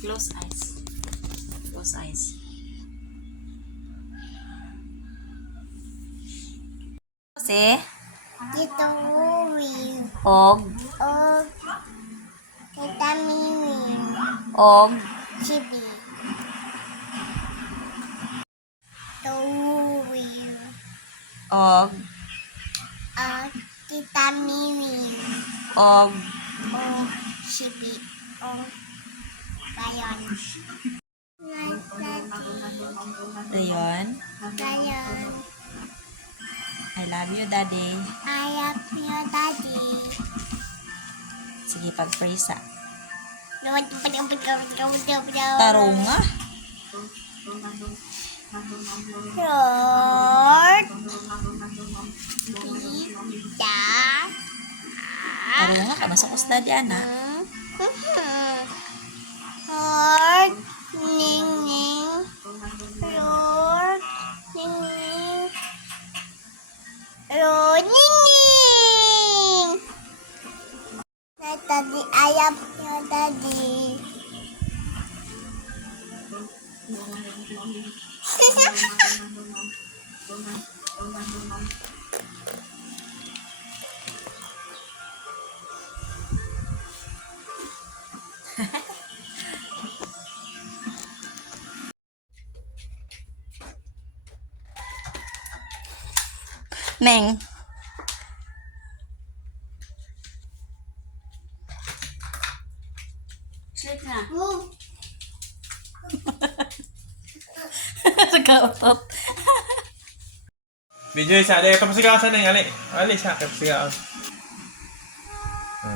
Close eyes. Close eyes. Kasi, Tito Will. og, O Tita Mimi. og, Chibi. Tito Will. og, O Tita Mimi. og, O Chibi. O Bayon. Dayon. Bayon. I love you, Daddy. I love you, Daddy. Sige, pag-praise ah. Lord, Tarong nga. Tita. Tarong nga ka. Masukos, Daddy, ana. Lord, Ning Ning. Lord, Ning Ning. Lord, Ning Ning. Daddy, I love you, Daddy. Neng. Sleep na. Nagkautot. Video isa. Ali, kapasigawan sa neng. Ali. Ali sa kapasigawan.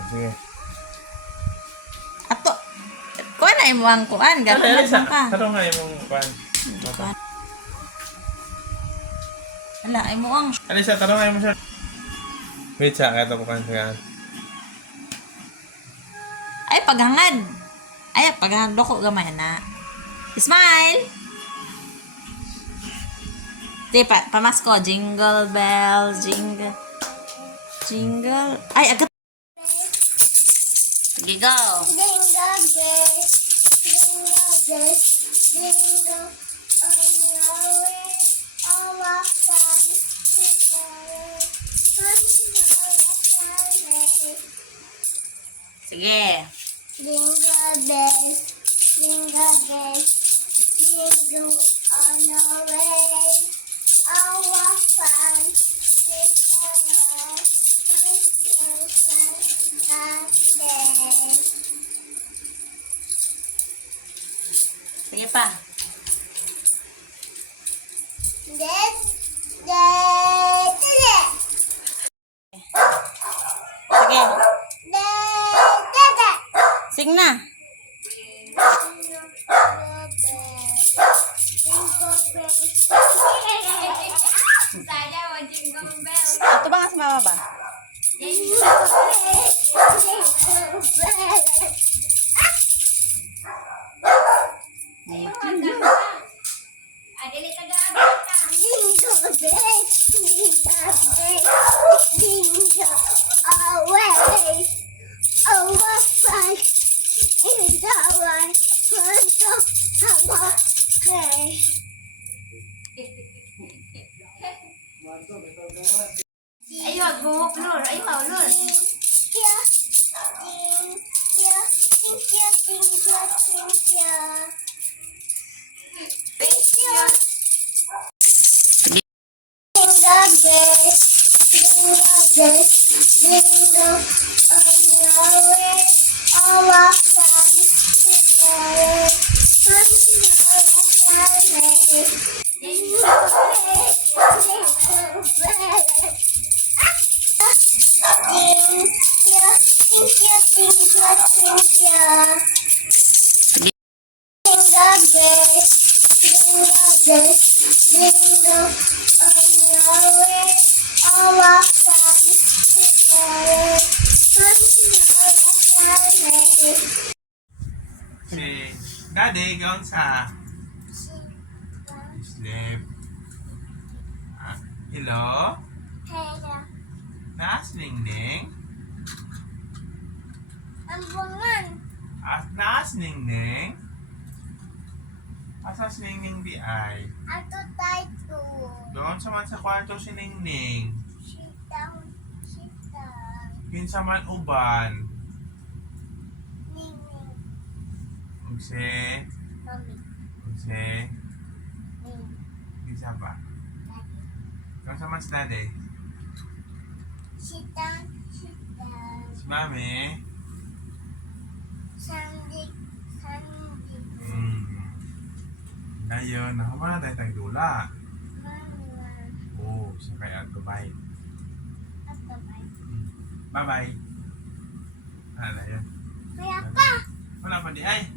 Sige. Ato. Kuan na imo ang kuan. Ali, Gano'n sa. lang ka. Taro nga yung kuan. Kuan. Ala, imo ang. Ali sa, taro nga yung siya. Wait sa, kaya ito po kan sigawan. Ay, paghangad. Ay, paghangad ko gamay na. Smile! Di, pamasko. Jingle bells, jingle. Jingle. Ay, agad. Sige, go. Jingle bells, jingle bells, jingle all the way. All of fun together. Sige. Jingle bells, jingle bells, jingle all the way. All of fun together. Sige pa. Sige. Sing na. Ito ba nga sa mama ba? Ayaw, buhok, Lord. Ayaw, Lord. Si Daddy, gawang sa. Sleep. Ah, hello? Nas, Ning Ning? Ang bungan. Nas, Ning Ning? Asa si Ningning di ay? Ato tayo. Doon sa man sa kwarto si Ningning. Sitang. Kinsa man uban. Ning. Ugse. Mami. Ugse. Ning. Kinsa ba? Daddy. Kinsa man si daddy? Sitang. Si mami. Sandik. Ayun, nakamana tayo tayong dula. Mama. Oo, siya kaya ato bye. Ato ba? Bye-bye. Ano yun? Kaya pa. Wala pa di ay.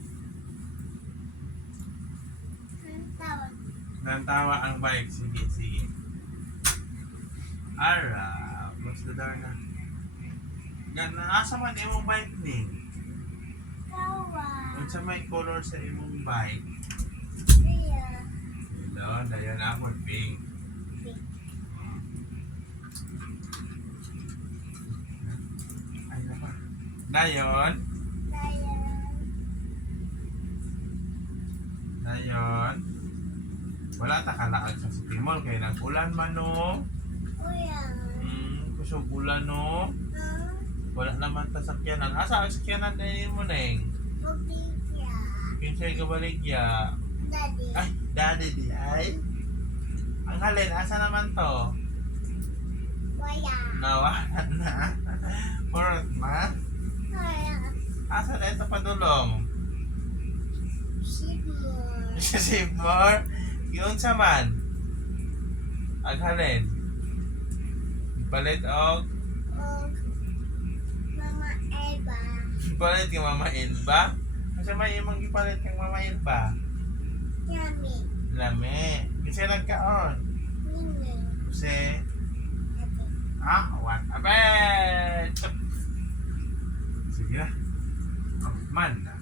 Ang tawag. Nantawa ang bike. Sige, sige. Ara, what's the door na? Nasa man imong bike ni? Kawa. Kung sa may color sa imong bike. Kaya. Hello, dayan ako, pink. Ay, napa. Dayon. Dayon. Wala ta kalaag sa City Mall kay nag-ulan man no. Kuya. Kusog ulan no. Wala naman ta sakyanan. Asa ang sakyanan din mo neng? Mabigya. Kinsay gabaligya. Daddy. Ay, daddy di ay. Ang halin, asa naman to? Kuya. Nawala na. Purot ma. Kuya. Asa na ito padulong? Sibor. Sibor. Yun sa man. Ang halin. Palit og. Mama Eva. Palit kay Mama Ilba. Kasi may imong gipalit kay Mama Ilba. Yummy. Lami. Kasi nagkaon. Mimi. Kasi. Daddy. What? Abet! Sige na. Man na.